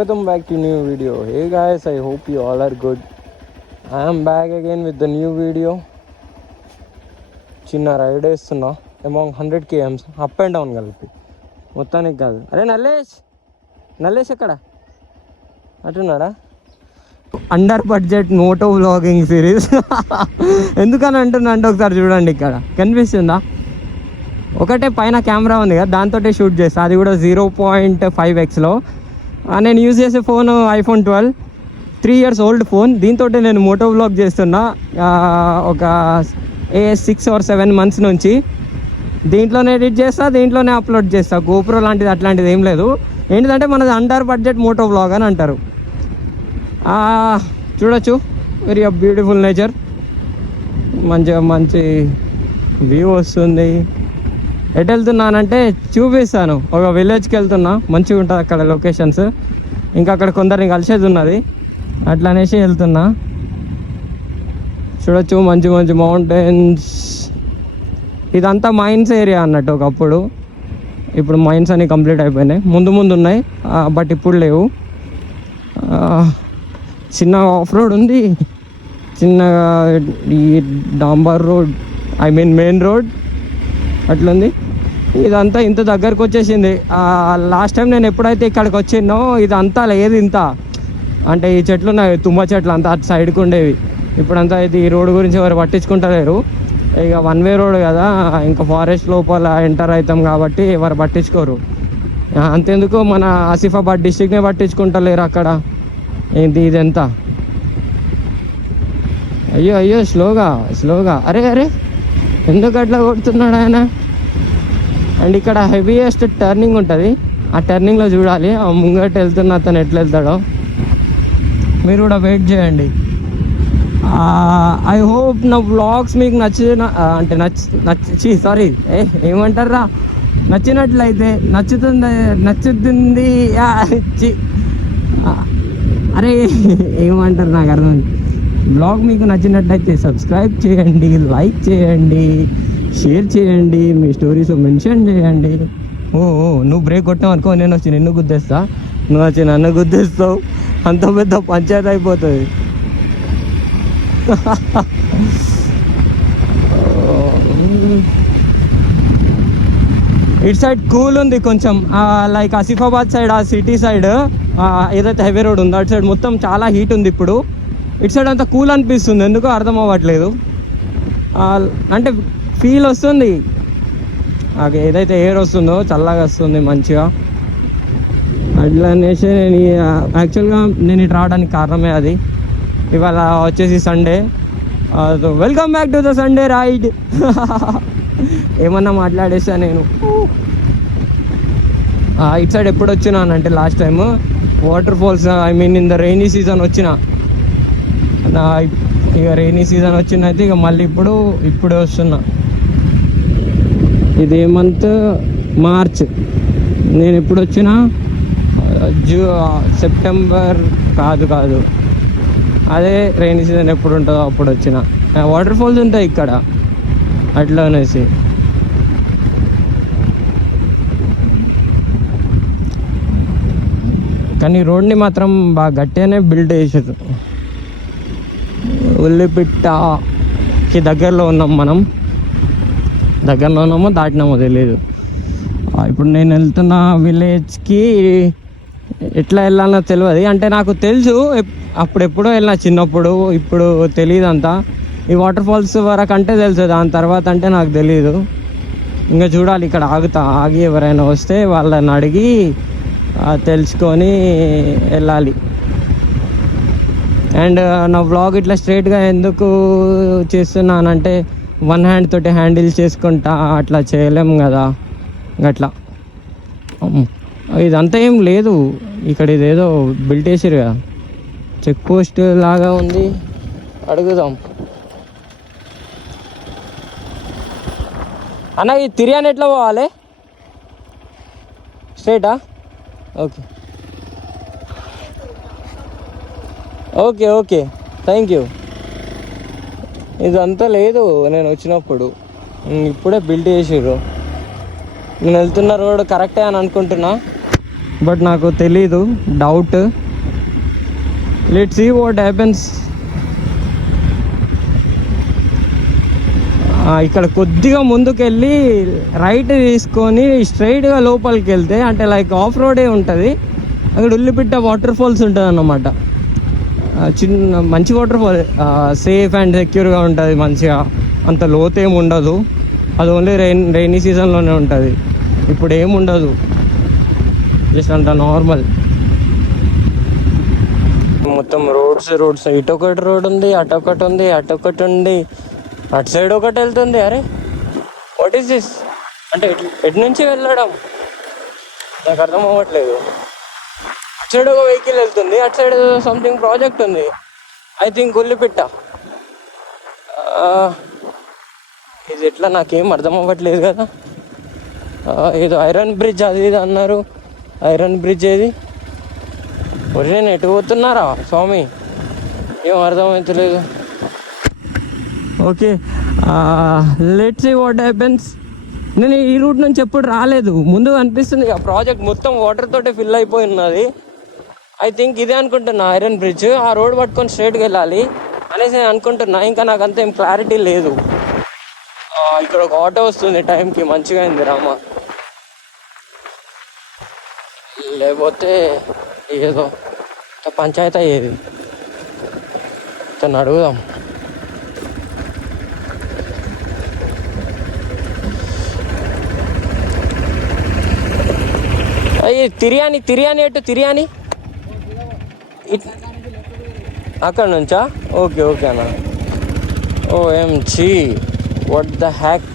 Welcome back to new video. Hey guys, I hope you all are good. I am back again with the new video. చిన్న ride వేస్తున్నా among 100 km up and down కలిపి మొత్తానికి కాదు. అరే నల్లేష్ ఎక్కడ అటున్నాడా? Under budget moto vlogging series ఎందుకని అంటున్నా అంటే ఒకసారి చూడండి, ఇక్కడ కనిపిస్తుందా? ఒకటే పైన కెమెరా ఉంది కదా, దాంతో షూట్ చేస్తా. అది కూడా 0.5xలో. నేను యూజ్ చేసే phone iPhone 12, 3 years old phone. దీంతో నేను మోటో వ్లాగ్ చేస్తున్నా ఒక 6 or 7 months నుంచి. దీంట్లోనే ఎడిట్ చేస్తా, దీంట్లోనే అప్లోడ్ చేస్తా. గోప్రో లాంటిది అట్లాంటిది ఏం లేదు. ఏంటిదంటే మనది అండర్ బడ్జెట్ మోటో వ్లాగ్ అని అంటారు. చూడొచ్చు, వెరీ బ్యూటిఫుల్ నేచర్, మంచి వ్యూ వస్తుంది. ఎటు వెళ్తున్నానంటే చూపిస్తాను. ఒక విలేజ్కి వెళ్తున్నా, మంచిగా ఉంటుంది అక్కడ లొకేషన్స్. ఇంకా అక్కడ కొందరిని కలిసేది ఉన్నది, అట్లా అనేసి వెళ్తున్నా. చూడొచ్చు మంచి మౌంటైన్స్. ఇదంతా మైన్స్ ఏరియా అన్నట్టు ఒకప్పుడు. ఇప్పుడు మైన్స్ అన్ని కంప్లీట్ అయిపోయినాయి. ముందు ఉన్నాయి, బట్ ఇప్పుడు లేవు. చిన్న ఆఫ్ రోడ్ ఉంది, చిన్నగా ఈ డాంబర్ రోడ్, మెయిన్ రోడ్ అట్లుంది. ఇదంతా ఇంత దగ్గరకు వచ్చేసింది. లాస్ట్ టైం నేను ఎప్పుడైతే ఇక్కడికి వచ్చినో ఇదంతా లేదు ఇంత. అంటే ఈ చెట్లు ఉన్నాయి, తుమ్మ చెట్లు అంతా అటు సైడ్కి ఉండేవి. ఇప్పుడంతా ఇది ఈ రోడ్డు గురించి ఎవరు పట్టించుకుంటలేరు. ఇక 1 way రోడ్ కదా, ఇంకా ఫారెస్ట్ లోపల ఎంటర్ అవుతాం కాబట్టి ఎవరు పట్టించుకోరు. అంతెందుకు మన ఆసిఫాబాద్ డిస్టిక్నే పట్టించుకుంటలేరు అక్కడ. ఏంటి ఇదంతా? అయ్యో స్లోగా. అరే ఎందుకు అట్లా కొడుతున్నాడు ఆయన? అండ్ ఇక్కడ హెవీయెస్ట్ టర్నింగ్ ఉంటుంది. ఆ టర్నింగ్లో చూడాలి ఆ ముంగట వెళ్తున్న అతను ఎట్లా వెళ్తాడో. మీరు కూడా వెయిట్ చేయండి. ఐ హోప్ నా వ్లాగ్స్ మీకు ఏమంటారా, నచ్చినట్లయితే నచ్చుతుంది. అరే ఏమంటారు నాకు అర్థం. బ్లాగ్ మీకు నచ్చినట్లయితే సబ్స్క్రైబ్ చేయండి, లైక్ చేయండి, షేర్ చేయండి, మీ స్టోరీస్ మెన్షన్ చేయండి. నువ్వు బ్రేక్ కొట్టావు అనుకో, నేను వచ్చి నిన్ను గుద్దేస్తా, నువ్వు వచ్చి నన్ను గుద్దేస్తావు. అంత పెద్ద పంచాయతీ అయిపోతుంది. ఇటు సైడ్ కూల్ ఉంది కొంచెం, లైక్ ఆసిఫాబాద్ సైడ్, ఆ సిటీ సైడ్ ఏదైతే హైవే రోడ్ ఉందో అటు సైడ్ మొత్తం చాలా హీట్ ఉంది ఇప్పుడు. ఇటు సైడ్ అంతా కూల్ అనిపిస్తుంది, ఎందుకో అర్థం అవ్వట్లేదు. అంటే ఫీల్ వస్తుంది, ఏదైతే ఎయిర్ వస్తుందో చల్లగా వస్తుంది మంచిగా. అట్లా అనేసి నేను యాక్చువల్గా నేను ఇటు రావడానికి కారణమే అది. ఇవాళ వచ్చేసి Sunday. Welcome back to the Sunday ride. ఏమన్నా మాట్లాడేసా నేను. ఇటు సైడ్ ఎప్పుడు వచ్చినానంటే last time waterfalls, in the rainy season వచ్చిన. ఇక రైనీ సీజన్ వచ్చినైతే ఇక మళ్ళీ ఇప్పుడే వస్తున్నా. ఇది మంత్ మార్చ్. నేను ఎప్పుడు వచ్చినా సెప్టెంబర్ కాదు, అదే రైనీ సీజన్ ఎప్పుడు ఉంటుందో అప్పుడు వచ్చిన. వాటర్ ఫాల్స్ ఉంటాయి ఇక్కడ అట్లా అనేసి. కానీ రోడ్ని మాత్రం బాగా గట్టిగానే బిల్డ్ చేసారు. ఉల్లిపిట్టకి దగ్గరలో ఉన్నామో దాటినామో తెలియదు. ఇప్పుడు నేను వెళ్తున్న విలేజ్కి ఎట్లా వెళ్ళాలో తెలియదు. అంటే నాకు తెలుసు, అప్పుడెప్పుడో వెళ్ళిన చిన్నప్పుడు, ఇప్పుడు తెలియదు అంతా. ఈ వాటర్ ఫాల్స్ వరకు అంటే తెలుసు, దాని తర్వాత అంటే నాకు తెలీదు. ఇంకా చూడాలి, ఇక్కడ ఆగి ఎవరైనా వస్తే వాళ్ళని అడిగి తెలుసుకొని వెళ్ళాలి. అండ్ నా వ్లాగ్ ఇట్లా స్ట్రైట్గా ఎందుకు చేస్తున్నానంటే 1 hand తోటి హ్యాండిల్ చేసుకుంటా అట్లా చేయలేము కదా. అట్లా ఇదంతా ఏం లేదు ఇక్కడ, ఇదేదో బిల్ట్ చేసారు కదా, చెక్ పోస్ట్ లాగా ఉంది. అడుగుదాం అన్న, ఈ తిరియాని ఎట్లా పోవాలి? స్ట్రైటా? Okay thank you. ఇదంతా లేదు నేను వచ్చినప్పుడు, ఇప్పుడే బిల్డ్ చేసారు. నేను వెళ్తున్న రోడ్ కరెక్టే అని అనుకుంటున్నా. బట్ నాకు తెలీదు, doubt. Let's see what happens. ఇక్కడ కొద్దిగా ముందుకెళ్ళి రైట్ తీసుకొని స్ట్రైట్గా లోపలికి వెళ్తే అంటే లైక్ ఆఫ్ రోడే ఉంటుంది. అక్కడ ఉల్లిపిట్ట వాటర్ ఫాల్స్ ఉంటుంది అన్నమాట. చిన్న మంచి వాటర్ ఫాల్, సేఫ్ అండ్ సెక్యూర్గా ఉంటుంది మంచిగా. అంత లోతేం ఉండదు, అది ఓన్లీ రైనీ సీజన్లోనే ఉంటుంది. ఇప్పుడు ఏముండదు, జస్ట్ అంత నార్మల్. మొత్తం రోడ్స్ ఇటొకటి రోడ్ ఉంది, అటొకటి ఉంది, అటొకటి ఉంది, అటు సైడ్ ఒకటి వెళ్తుంది. అరే వాట్ ఈస్ దిస్? అంటే ఎటు నుంచి వెళ్ళడం నాకు అర్థం అవ్వట్లేదు. అటు సైడ్ ఒక వెహికల్ వెళ్తుంది, అటు సైడ్ సంథింగ్ ప్రాజెక్ట్ ఉంది, ఐ థింక్ ఉల్లిపిట్ట. ఇది ఎట్లా నాకేం అర్థం అవ్వట్లేదు కదా. ఏదో ఐరన్ బ్రిడ్జ్ అది ఇది అన్నారు. ఐరన్ బ్రిడ్జ్ ఏది? ఒరే ఎటు పోతున్నారా స్వామి, ఏం అర్థమవుతలేదు. Okay, let's see what happens. నేను ఈ రూట్ నుంచి ఎప్పుడు రాలేదు. ముందు అనిపిస్తుంది ఆ ప్రాజెక్ట్ మొత్తం వాటర్ తోటి ఫిల్ అయిపోయి ఉన్నది. ఐ థింక్ ఇదే అనుకుంటున్నా ఐరన్ బ్రిడ్జ్. ఆ రోడ్ పట్టుకొని స్ట్రైట్గా వెళ్ళాలి అనేసి నేను అనుకుంటున్నా. ఇంకా నాకు అంత ఏం క్లారిటీ లేదు. ఇక్కడ ఒక ఆటో వస్తుంది టైంకి, మంచిగా అయింది రామా. లేకపోతే ఏదో పంచాయతీ అయ్యేది. తను అడుగుదాం. అయ్యి తిరియాని తిరియాని అక్కడ నుంచా? ఓకే అన్న. OMG, what the hack.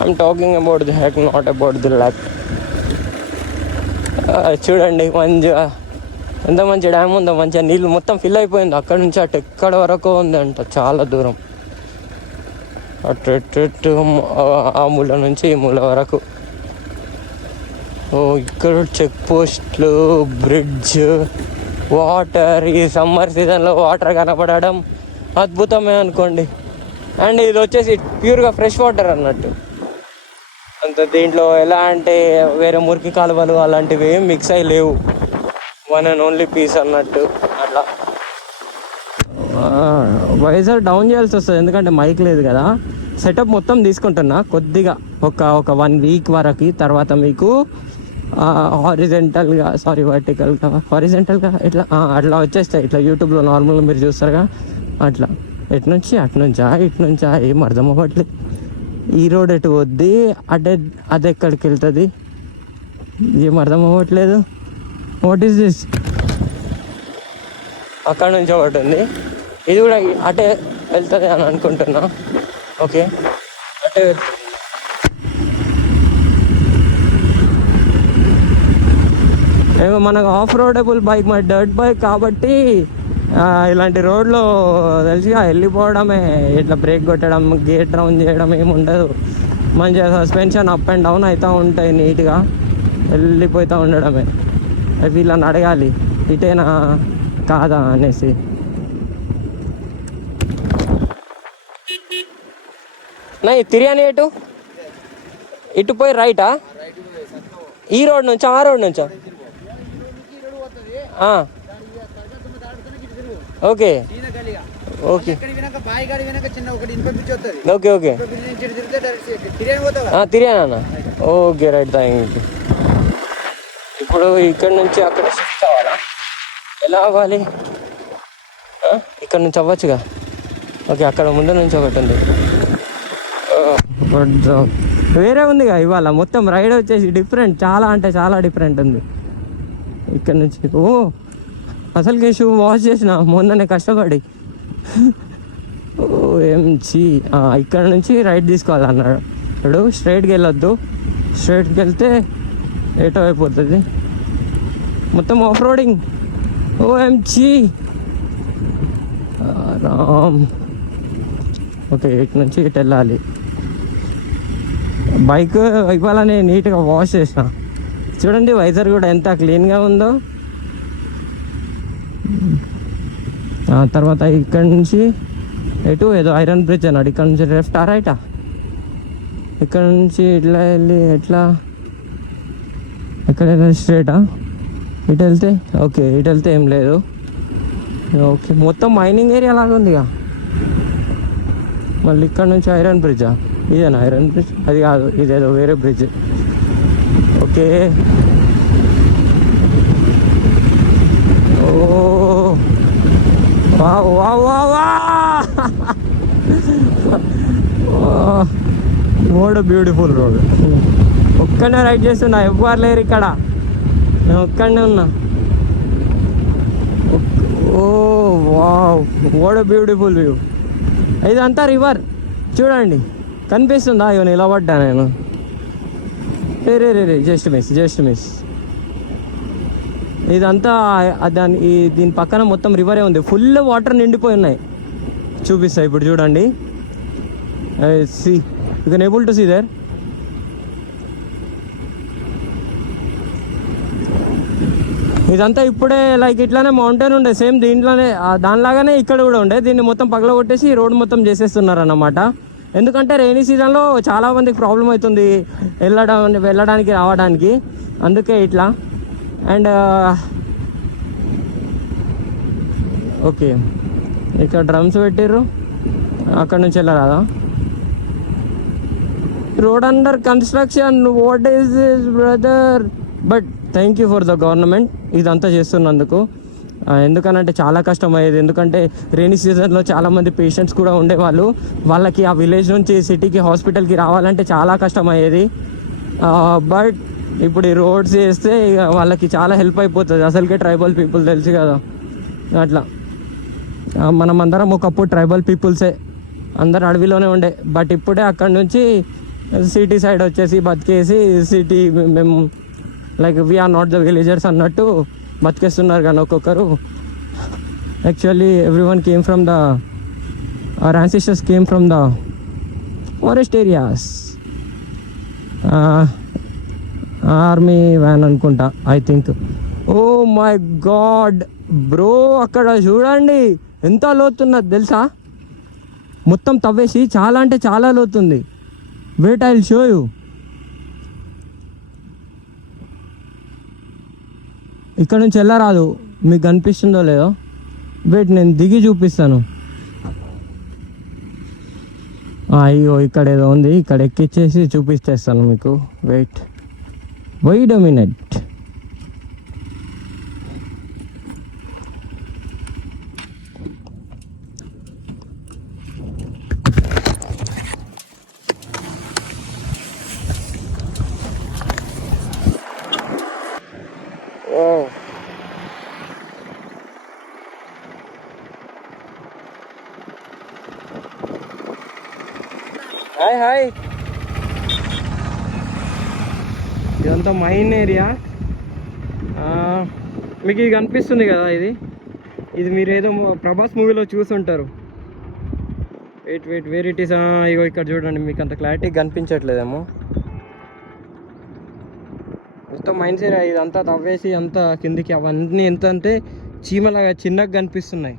I'm talking about the hack, not about the lakh. చూడండి మంచిగా ఎంత మంచి డ్యామ్ ఉందో, మంచిగా నీళ్ళు మొత్తం ఫిల్ అయిపోయింది. అక్కడ నుంచి అటు ఎక్కడ వరకు ఉంది అంట, చాలా దూరం. అటు ఆ మూల నుంచి ఈ మూల వరకు. ఇక్కడ చెక్ పోస్ట్లు, బ్రిడ్జ్, వాటర్. ఈ సమ్మర్ సీజన్లో వాటర్ కనపడడం అద్భుతమే అనుకోండి. అండ్ ఇది వచ్చేసి ప్యూర్గా ఫ్రెష్ వాటర్ అన్నట్టు. అంత దీంట్లో ఎలా అంటే వేరే మురికి కాలువలు అలాంటివి ఏం మిక్స్ అయ్యి లేవు, వన్ అండ్ ఓన్లీ పీస్ అన్నట్టు. అట్లా వైజర్ డౌన్ చేయాల్సి వస్తుంది ఎందుకంటే మైక్ లేదు కదా. సెటప్ మొత్తం తీసుకుంటున్నా కొద్దిగా, ఒక 1 వీక్ వరకు. తర్వాత మీకు వర్టికల్గా ఇట్లా అట్లా వచ్చేస్తాయి. ఇట్లా యూట్యూబ్లో నార్మల్గా మీరు చూస్తారుగా అట్లా. ఎటు నుంచా ఏం అర్థం అవ్వట్లేదు. ఈ రోడ్ ఎటు వద్ది, అది ఎక్కడికి వెళ్తుంది ఏం అర్థం అవ్వట్లేదు. What is this? అక్కడ నుంచి ఒకటి ఉంది, ఇది కూడా అటే వెళ్తుంది అని అనుకుంటున్నా. ఓకే, అటే ఏమో మనకు ఆఫ్ రోడబుల్ బైక్, మరి డర్ట్ బైక్ కాబట్టి ఇలాంటి రోడ్లో తెలిసిగా వెళ్ళిపోవడమే. ఇట్లా బ్రేక్ కొట్టడం, గేట్ రౌండ్ చేయడం ఏమి ఉండదు. మంచిగా సస్పెన్షన్ అప్ అండ్ డౌన్ అవుతూ ఉంటాయి, నీట్గా వెళ్ళిపోతూ ఉండడమే. వీళ్ళని అడగాలి ఇటేనా కాదా అనేసి. నా తిరియాని ఇటు పోయి రైటా? ఈ రోడ్ నుంచా ఆ రోడ్ నుంచా? ఓకే తిరియానా? Okay right, thank you. ఇప్పుడు ఇక్కడ నుంచి అక్కడ షిఫ్ట్ కావాలా? ఎలా అవ్వాలి? ఇక్కడ నుంచి అవ్వచ్చుగా. ఓకే, అక్కడ ముందు నుంచి ఒకటి ఉంది, వేరే ఉందిగా. ఇవాళ మొత్తం రైడ్ వచ్చేసి డిఫరెంట్, చాలా అంటే చాలా డిఫరెంట్ ఉంది. ఇక్కడ నుంచి అసలుకి షూ వాష్ చేసిన మొన్ననే కష్టపడి. OMG, ఇక్కడ నుంచి రైట్ తీసుకోవాలన్నాడు. ఇప్పుడు స్ట్రైట్కి వెళ్ళొద్దు, స్ట్రైట్కి వెళ్తే ఏటో అయిపోతుంది. మొత్తం off roading. OMG Ram. Okay, ఇటు నుంచి ఇటు వెళ్ళాలి. బైక్ ఇవాళ నేను నీట్గా వాష్ చేసిన. చూడండి వైజర్ కూడా ఎంత క్లీన్గా ఉందో. తర్వాత ఇక్కడ నుంచి ఎటు ఏదో ఐరన్ బ్రిడ్జ్ అన్నాడు. ఇక్కడ నుంచి లెఫ్టా రైటా? ఇక్కడ నుంచి ఇట్లా వెళ్ళి ఎట్లా ఇక్కడ స్ట్రేటా? ఇటు వెళ్తే ఓకే, ఇటు వెళ్తే ఏం లేదు. ఓకే, మొత్తం మైనింగ్ ఏరియా లాగా ఉందిగా. మళ్ళీ ఇక్కడ నుంచి ఐరన్ బ్రిడ్జా? ఇదేనా ఐరన్ బ్రిడ్జ్? అది కాదు, ఇదేదో వేరే బ్రిడ్జ్. ఓకే. ఓ వా వా వా వా వాట్ ఎ బ్యూటిఫుల్ రోడ్. ఒక్కనే రైడ్ చేస్తున్నా, ఎవ్వరు లేరు ఇక్కడ, నేను ఒక్కడనే ఉన్నా. Oh wow, what a beautiful view. ఇదంతా రివర్ చూడండి, కనిపిస్తుందా? ఇవన్నీ నిలబడ్డా నేను. రే జస్ట్ మిస్. ఇదంతా దీని పక్కన మొత్తం రివరే ఉంది, ఫుల్ వాటర్ నిండిపోయి ఉన్నాయి. చూపిస్తా ఇప్పుడు చూడండి. See, you can able to see there. ఇదంతా ఇప్పుడే లైక్ ఇట్లానే మౌంటైన్ ఉండే, సేమ్ దీంట్లోనే దానిలాగానే ఇక్కడ కూడా ఉండే. దీన్ని మొత్తం పగలగొట్టేసి రోడ్ మొత్తం చేసేస్తున్నారు అన్నమాట. ఎందుకంటే రైనీ సీజన్లో చాలా మందికి ప్రాబ్లం అవుతుంది వెళ్ళడానికి రావడానికి, అందుకే ఇట్లా. అండ్ ఓకే, ఇక్కడ డ్రమ్స్ పెట్టిర్రు, అక్కడ నుంచి వెళ్ళరాదా? Road under construction, what is this brother? But thank you for the government ఇదంతా చేస్తున్నందుకు. ఎందుకనంటే చాలా కష్టం అయ్యేది, ఎందుకంటే రైనీ సీజన్లో చాలామంది పేషెంట్స్ కూడా ఉండేవాళ్ళు. వాళ్ళకి ఆ విలేజ్ నుంచి సిటీకి హాస్పిటల్కి రావాలంటే చాలా కష్టం అయ్యేది. బట్ ఇప్పుడు ఈ రోడ్స్ చేస్తే వాళ్ళకి చాలా హెల్ప్ అయిపోతుంది. అసలుకే ట్రైబల్ పీపుల్ తెలుసు కదా, అట్లా మనం అందరం ఒకప్పుడు ట్రైబల్ పీపుల్సే, అందరు అడవిలోనే ఉండే. బట్ ఇప్పుడే అక్కడ నుంచి సిటీ సైడ్ వచ్చేసి బతికేసి సిటీ మేము like we are not the villagers అన్నట్టు బతికేస్తున్నారు. కానీ ఒక్కొక్కరు actually everyone came from the our ancestors came from the forest areas. Army van అనుకుంటా, I think. Oh my God bro, అక్కడ చూడండి ఎంత లోతున్నది తెలుసా? మొత్తం తవ్వేసి చాలా అంటే చాలా లోతుంది. Wait, I will show you. ఇక్కడ నుంచి వెళ్ళరాదు, మీకు కనిపిస్తుందో లేదో. వెయిట్, నేను దిగి చూపిస్తాను. అయ్యో ఇక్కడ ఏదో ఉంది, ఇక్కడ ఎక్కిచ్చేసి చూపిస్తేస్తాను మీకు. Wait a minute. హాయ్, ఇదంతా మైన్ ఏరియా. మీకు ఇది కనిపిస్తుంది కదా, ఇది మీరు ఏదో ప్రభాస్ మూవీలో చూసుంటారు. Wait where it is. ఇగో ఇక్కడ చూడండి, మీకు అంత క్లారిటీ కనిపించట్లేదేమో. మొత్తం మైన్స్ ఏరియా, ఇదంతా తవ్వేసి అంతా కిందికి అవన్నీ ఎంత అంటే చీమలాగా చిన్నగా కనిపిస్తున్నాయి.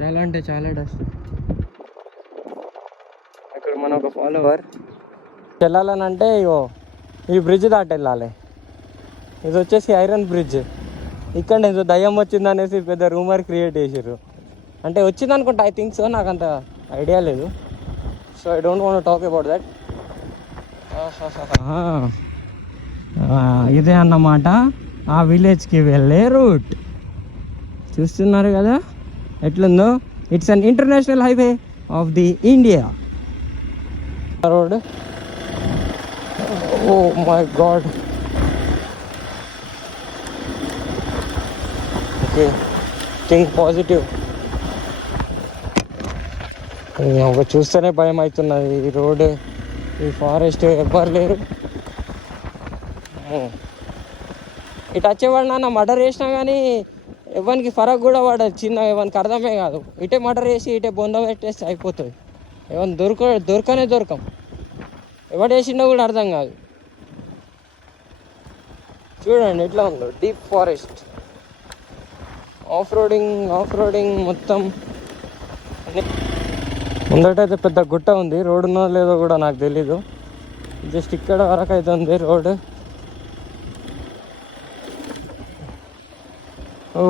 చాలా అంటే చాలా డస్ట్. ఇక్కడ మన ఒక ఫాలోవర్ వెళ్ళాలని అంటే ఇగో ఈ బ్రిడ్జ్ దాటి వెళ్ళాలి. ఇది వచ్చేసి ఐరన్ బ్రిడ్జ్. ఇక్కడ ఏదో దయ్యం వచ్చిందనేసి పెద్ద రూమర్ క్రియేట్ చేసారు. అంటే వచ్చింది అనుకుంటా, ఐ థింక్ సో, నాకు అంత ఐడియా లేదు. So I don't want talk about that. ఇదే అన్నమాట ఆ విలేజ్కి వెళ్ళే రూట్. చూస్తున్నారు కదా ఎట్లుందో. It's an international highway of the India road. Oh my God. Okay, think positive. ఒక చూస్తేనే భయం అవుతున్నది. ఈ రోడ్, ఈ ఫారెస్ట్, ఎవ్వరు లేరు. ఇటు వచ్చేవాడు నాన్న మర్డర్ చేసినా కానీ ఎవరికి ఫరక్ కూడా పడదు. చిన్న ఎవరికి అర్థమే కాదు. ఇటే మర్డర్ చేసి ఇటే బొంద పెట్టేస్తే అయిపోతుంది. ఎవరిని దొరకం. ఎవడు వేసిండో కూడా అర్థం కాదు. చూడండి ఎట్లా ఉందో, డీప్ ఫారెస్ట్, ఆఫ్ రోడింగ్ మొత్తం. ముందటైతే పెద్ద గుట్ట ఉంది, రోడ్ ఉన్నదో లేదో కూడా నాకు తెలీదు. జస్ట్ ఇక్కడ వరకు అవుతుంది road. Oh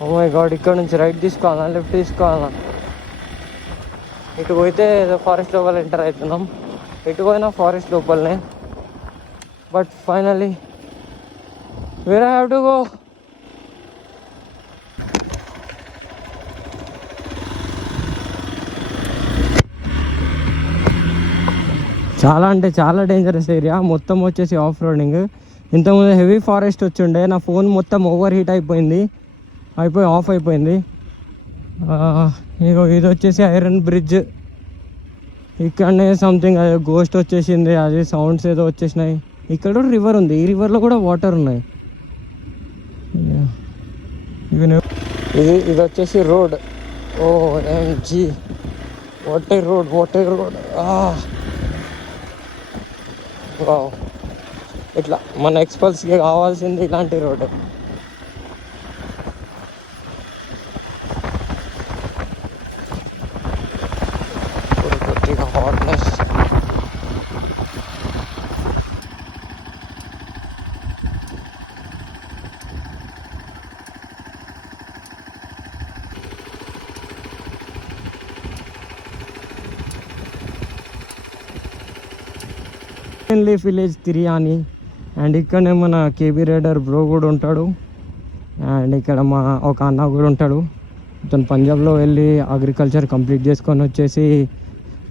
oh my God, ఇక్కడ నుంచి రైట్ తీసుకోవాలా లెఫ్ట్ తీసుకోవాలా? ఇటు పోతే ఏదో ఫారెస్ట్ లోపల ఎంటర్ అవుతున్నాం, ఎటు పోయినా ఫారెస్ట్ లోపలనే. But finally where I have to go. చాలా అంటే చాలా డేంజరస్ ఏరియా, మొత్తం వచ్చేసి ఆఫ్ రోడింగ్. ఇంతకుముందు హెవీ ఫారెస్ట్ వచ్చిండే, నా ఫోన్ మొత్తం ఓవర్ హీట్ ఆఫ్ అయిపోయింది. ఇది వచ్చేసి ఐరన్ బ్రిడ్జ్. ఇక్కడనే సంథింగ్ అది గోస్ట్ వచ్చేసింది, అది సౌండ్స్ ఏదో వచ్చేసినాయి. ఇక్కడ రివర్ ఉంది, ఈ రివర్లో కూడా వాటర్ ఉన్నాయి. ఇది వచ్చేసి road. OMG, what a road. ఇట్లా మన ఎక్స్పల్స్కి కావాల్సింది ఇలాంటి రోడ్. కొద్దిగా హాట్నెస్. విలేజ్ తిరియాని. అండ్ ఇక్కడనే మన కేబీ రైడర్ బ్రో కూడా ఉంటాడు. అండ్ ఇక్కడ మా ఒక అన్న కూడా ఉంటాడు. అతను పంజాబ్లో వెళ్ళి అగ్రికల్చర్ కంప్లీట్ చేసుకొని వచ్చేసి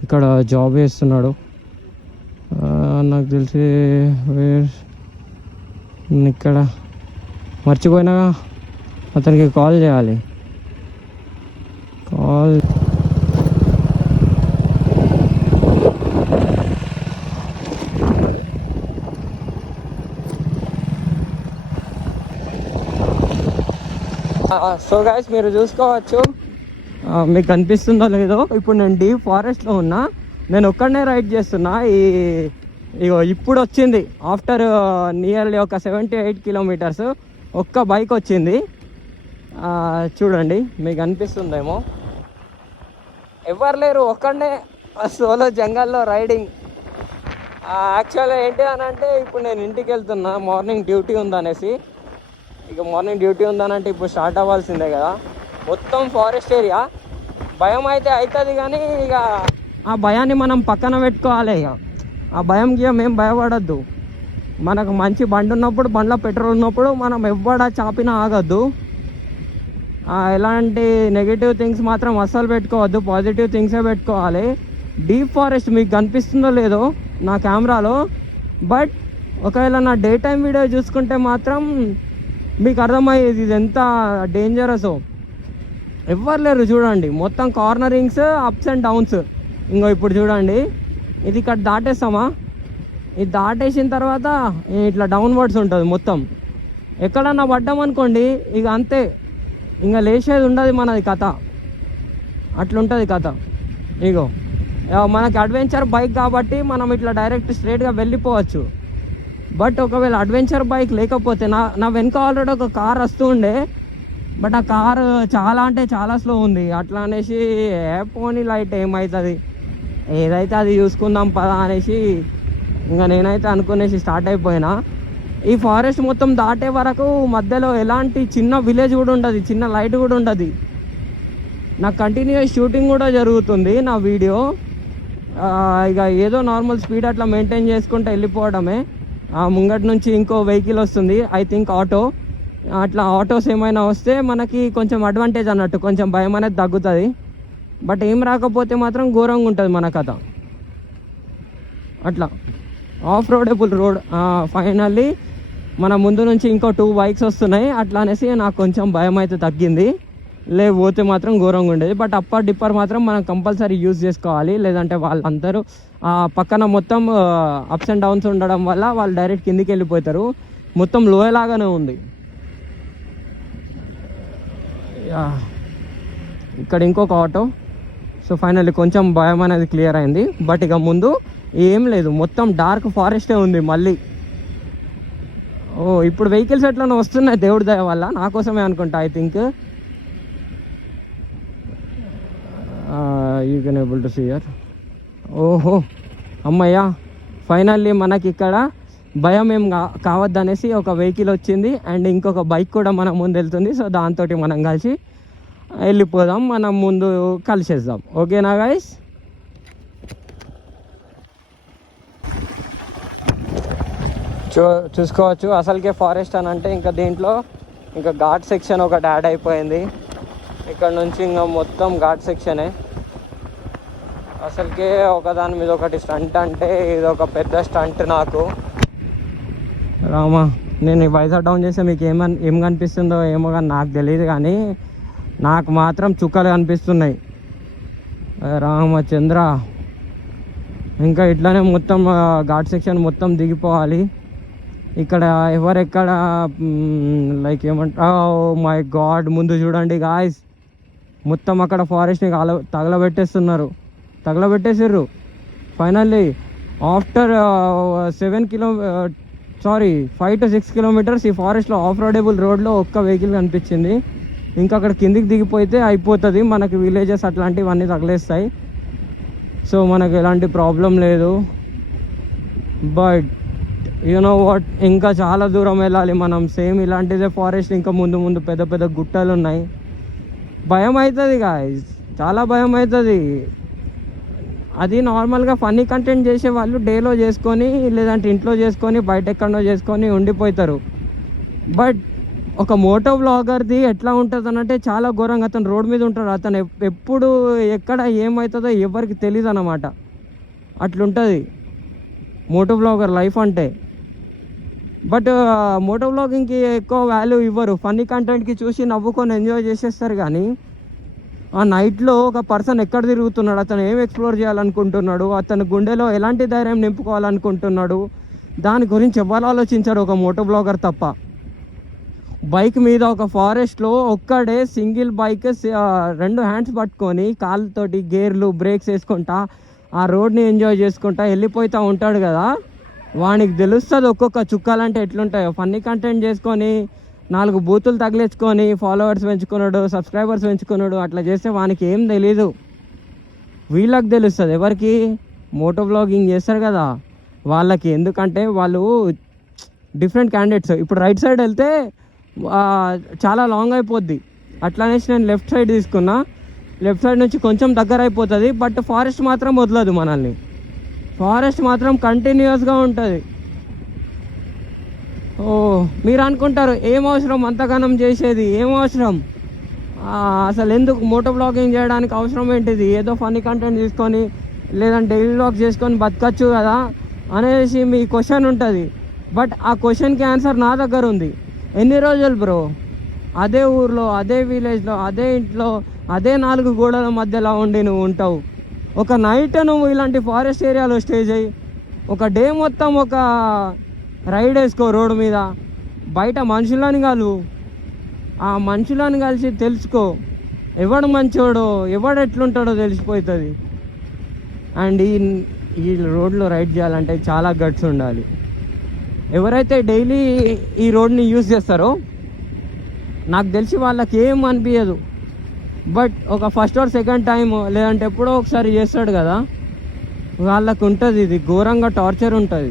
ఇక్కడ జాబ్ చేస్తున్నాడు. నాకు తెలిసి ఇక్కడ మర్చిపోయినా అతనికి కాల్ చేయాలి. సో గైస్, మీరు చూసుకోవచ్చు, మీకు కనిపిస్తుందో లేదో, ఇప్పుడు నేను డీప్ ఫారెస్ట్లో ఉన్నా. నేను ఒక్కడనే రైడ్ చేస్తున్నా. ఇప్పుడు వచ్చింది ఆఫ్టర్ నియర్లీ ఒక 78 కిలోమీటర్స్ ఒక్క బైక్ వచ్చింది. చూడండి, మీకు అనిపిస్తుందేమో. ఎవరు లేరు, ఒక్కడనే సోలో జంగల్లో రైడింగ్. యాక్చువల్గా ఏంటి అని అంటే, ఇప్పుడు నేను ఇంటికి వెళ్తున్నా, మార్నింగ్ డ్యూటీ ఉందనేసి. మార్నింగ్ డ్యూటీ ఉందనంటే ఇప్పుడు స్టార్ట్ అవ్వాల్సిందే కదా. మొత్తం ఫారెస్ట్ ఏరియా. భయం అయితే అవుతుంది, కానీ ఇక ఆ భయాన్ని మనం పక్కన పెట్టుకోవాలి. ఇక ఆ భయంకి మేము భయపడద్దు. మనకు మంచి బండి ఉన్నప్పుడు, బండ్లో పెట్రోల్ ఉన్నప్పుడు మనం ఎవ్వడ చాపినా ఆగద్దు. ఎలాంటి నెగిటివ్ థింగ్స్ మాత్రం అస్సలు పెట్టుకోవద్దు, పాజిటివ్ థింగ్సే పెట్టుకోవాలి. డీప్ ఫారెస్ట్ మీకు కనిపిస్తుందో లేదో నా కెమెరాలో, బట్ ఒకవేళ నా డే టైం వీడియో చూసుకుంటే మాత్రం మీకు అర్థమయ్యేది ఇది ఎంత డేంజరస్. ఎవ్వరు లేరు చూడండి, మొత్తం కార్నరింగ్స్, అప్స్ అండ్ డౌన్స్. ఇప్పుడు చూడండి, ఇది ఇక్కడ దాటేస్తామా, ఇది దాటేసిన తర్వాత ఇట్లా డౌన్వర్డ్స్ ఉంటుంది మొత్తం. ఎక్కడన్నా పడ్డామనుకోండి ఇక అంతే, ఇంకా లేచేది ఉండదు మనది కథ. అట్లుంటుంది కథ. మనకి అడ్వెంచర్ బైక్ కాబట్టి మనం ఇట్లా డైరెక్ట్ స్ట్రైట్గా వెళ్ళిపోవచ్చు. బట్ ఒకవేళ అడ్వెంచర్ బైక్ లేకపోతే, నా వెనక ఆల్రెడీ ఒక కార్ వస్తూ ఉండే, బట్ ఆ కారు చాలా అంటే చాలా స్లో ఉంది. అట్లా అనేసి పోనీ లైట్ ఏమవుతుంది, ఏదైతే అది చూసుకుందాం పదా అనేసి ఇంకా నేనైతే అనుకునేసి స్టార్ట్ అయిపోయినా. ఈ ఫారెస్ట్ మొత్తం దాటే వరకు మధ్యలో ఎలాంటి చిన్న విలేజ్ కూడా ఉండదు, చిన్న లైట్ కూడా ఉండదు. నాకు కంటిన్యూస్ షూటింగ్ కూడా జరుగుతుంది నా వీడియో. ఇక ఏదో నార్మల్ స్పీడ్ అట్లా మెయింటైన్ చేసుకుంటూ వెళ్ళిపోవడమే. ముంగటి నుంచి ఇంకో వెహికల్ వస్తుంది, ఐ థింక్ ఆటో. అట్లా ఆటోస్ ఏమైనా వస్తే మనకి కొంచెం అడ్వాంటేజ్ అన్నట్టు, కొంచెం భయం అనేది తగ్గుతుంది. బట్ ఏం రాకపోతే మాత్రం ఘోరంగా ఉంటుంది మన కథ. అట్లా ఆఫ్ రోడబుల్ రోడ్. ఫైనల్లీ మన ముందు నుంచి ఇంకో 2 బైక్స్ వస్తున్నాయి. అట్లా అనేసి నాకు కొంచెం భయం అయితే తగ్గింది. పోతే మాత్రం ఘోరంగా ఉండేది. బట్ అప్పర్ డిప్పర్ మాత్రం మనం కంపల్సరీ యూజ్ చేసుకోవాలి, లేదంటే వాళ్ళందరూ పక్కన మొత్తం అప్స్ అండ్ డౌన్స్ ఉండడం వల్ల వాళ్ళు డైరెక్ట్ కిందికి వెళ్ళిపోతారు. మొత్తం లోయలాగానే ఉంది. ఇక్కడ ఇంకొక ఆటో. సో ఫైనల్లీ కొంచెం భయం అనేది క్లియర్ అయింది. బట్ ఇక ముందు ఏం లేదు, మొత్తం డార్క్ ఫారెస్టే ఉంది మళ్ళీ. ఇప్పుడు వెహికల్స్ ఎట్లా వస్తున్నాయి దేవుడి దయ వల్ల, నా కోసమే అనుకుంటా I think. You can able to see here. ఓహో అమ్మయ్యా, ఫైనల్లీ మనకి ఇక్కడ భయం ఏం కావద్దనేసి ఒక వెహికల్ వచ్చింది అండ్ ఇంకొక బైక్ కూడా మన ముందు వెళ్తుంది. సో దాంతో మనం కలిసి వెళ్ళిపోదాం, మనం ముందు కలిసేద్దాం. ఓకేనా గైస్? చూసుకోవచ్చు అసలుకే ఫారెస్ట్ అని అంటే ఇంకా దీంట్లో ఇంకా ఘాట్ సెక్షన్ ఒకటి యాడ్ అయిపోయింది. ఇక్కడ నుంచి ఇంకా మొత్తం ఘాట్ సెక్షనే. అసలుకే ఒకదాని మీద ఒకటి స్టంట్ అంటే ఇది ఒక పెద్ద స్టంట్ నాకు. రామా, నేను ఈ వైజాగ్ డౌన్ చేస్తే మీకు ఏం కనిపిస్తుందో ఏమో కానీ నాకు తెలియదు, కానీ నాకు మాత్రం చుక్కలు కనిపిస్తున్నాయి. రామచంద్ర, ఇంకా ఇట్లానే మొత్తం ఘాట్ సెక్షన్ మొత్తం దిగిపోవాలి. ఇక్కడ ఎవరెక్కడ లైక్ ఏమంటారు, మై గాడ్, ముందు చూడండి గాయస్, మొత్తం అక్కడ ఫారెస్ట్ని తగలబెట్టేసిర్రు. ఫైనల్లీ ఆఫ్టర్ 5 to 6 కిలోమీటర్స్ ఈ ఫారెస్ట్లో ఆఫ్ రోడేబుల్ రోడ్లో ఒక్క వెహికల్ కనిపించింది. ఇంకా అక్కడ కిందికి దిగిపోతే అయిపోతుంది, మనకి విలేజెస్ అట్లాంటివన్నీ తగిలేస్తాయి. సో మనకు ఎలాంటి ప్రాబ్లం లేదు. బట్ యు నో వాట్, ఇంకా చాలా దూరం వెళ్ళాలి మనం. సేమ్ ఇలాంటిదే ఫారెస్ట్, ఇంకా ముందు ముందు పెద్ద పెద్ద గుట్టలు ఉన్నాయి. భయం అవుతుంది గాయస్, చాలా భయం అవుతుంది. అది నార్మల్గా ఫన్నీ కంటెంట్ చేసే వాళ్ళు డేలో చేసుకొని, లేదంటే ఇంట్లో చేసుకొని, బయట ఎక్కడో చేసుకొని ఉండిపోతారు. బట్ ఒక మోటో వ్లాగర్ది ఎట్లా ఉంటుంది అనంటే చాలా ఘోరంగా. అతను రోడ్ మీద ఉంటాడు, అతను ఎప్పుడు ఎక్కడ ఏమవుతుందో ఎవరికి తెలియదు అన్నమాట. అట్లుంటుంది మోటో వ్లాగర్ లైఫ్ అంటే. బట్ మోటో వ్లాగింగ్కి ఎక్కువ వాల్యూ ఇవ్వరు, ఫన్నీ కంటెంట్కి చూసి నవ్వుకొని ఎంజాయ్ చేసేస్తారు. కానీ ఆ నైట్లో ఒక పర్సన్ ఎక్కడ తిరుగుతున్నాడు, అతను ఏం ఎక్స్ప్లోర్ చేయాలనుకుంటున్నాడు, అతని గుండెలో ఎలాంటి ధైర్యం నింపుకోవాలనుకుంటున్నాడు, దాని గురించి ఎవరు ఆలోచించారు ఒక మోటో బ్లాగర్ తప్ప. బైక్ మీద ఒక ఫారెస్ట్లో ఒక్కడే సింగిల్ బైక్ 2 హ్యాండ్స్ పట్టుకొని కాళ్ళతోటి గేర్లు బ్రేక్స్ వేసుకుంటా ఆ రోడ్ని ఎంజాయ్ చేసుకుంటా వెళ్ళిపోతూ ఉంటాడు కదా. వానికి తెలుస్తుంది ఒక్కొక్క చుక్కాలంటే ఎట్లుంటాయో. ఫన్నీ కంటెంట్ చేసుకొని 4 బూతులు తగిలించుకొని ఫాలోవర్స్ పెంచుకున్నాడు, సబ్స్క్రైబర్స్ పెంచుకున్నాడు, అట్లా చేస్తే వానికి ఏం తెలీదు. వీళ్ళకి తెలుస్తుంది, ఎవరికి? మోటో వ్లాగింగ్ చేస్తారు కదా వాళ్ళకి. ఎందుకంటే వాళ్ళు డిఫరెంట్ క్యాండిడేట్స్. ఇప్పుడు రైట్ సైడ్ వెళ్తే చాలా లాంగ్ అయిపోద్ది, అట్లానేసి నేను లెఫ్ట్ సైడ్ తీసుకున్నా. లెఫ్ట్ సైడ్ నుంచి కొంచెం దగ్గర అయిపోతుంది, బట్ ఫారెస్ట్ మాత్రం వదలదు మనల్ని. ఫారెస్ట్ మాత్రం కంటిన్యూస్గా ఉంటుంది. ఓ, మీరు అనుకుంటారు ఏం అవసరం అంతగానం చేసేది, ఏం అవసరం అసలు, ఎందుకు మోటో బ్లాగింగ్ చేయడానికి అవసరం ఏంటిది? ఏదో ఫన్నీ కంటెంట్ తీసుకొని లేదంటే డైలీ బ్లాగ్ చేసుకొని బతకచ్చు కదా అనేసి మీ క్వశ్చన్ ఉంటుంది. బట్ ఆ క్వశ్చన్కి ఆన్సర్ నా దగ్గర ఉంది. ఎన్ని రోజులు బ్రో అదే ఊర్లో, అదే విలేజ్లో, అదే ఇంట్లో, అదే 4 గోడల మధ్యలో ఉండి నువ్వు ఉంటావు? ఒక నైట్ నువ్వు ఇలాంటి ఫారెస్ట్ ఏరియాలో స్టే చేయి, ఒక డే మొత్తం ఒక రైడ్ వేసుకో రోడ్డు మీద, బయట మనుషులని కలువు, ఆ మనుషులను కలిసి తెలుసుకో ఎవడు మంచోడో ఎవడు ఎట్లుంటాడో తెలిసిపోతుంది. అండ్ ఈ రోడ్లో రైడ్ చేయాలంటే చాలా గట్స్ ఉండాలి. ఎవరైతే డైలీ ఈ రోడ్ని యూజ్ చేస్తారో నాకు తెలిసి వాళ్ళకి ఏం అనిపించదు. బట్ ఒక ఫస్ట్ ఆర్ సెకండ్ టైం లేదంటే ఎప్పుడో ఒకసారి చేస్తాడు కదా, వాళ్ళకు ఉంటుంది ఇది ఘోరంగా టార్చర్ ఉంటుంది.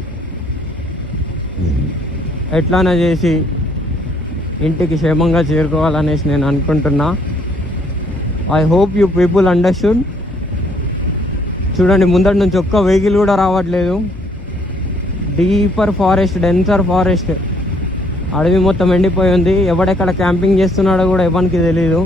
ఎట్లానా చేసి ఇంటికి క్షేమంగా చేరుకోవాలనేసి నేను అనుకుంటున్నా. I hope you people understood. చూడండి ముందటి నుంచి ఒక్క వెహికల్ కూడా రావట్లేదు. డీపర్ ఫారెస్ట్, డెన్సర్ ఫారెస్ట్, అడవి మొత్తం ఎండిపోయి ఉంది. ఎవడెక్కడ క్యాంపింగ్ చేస్తున్నాడో కూడా ఎవరికి తెలీదు.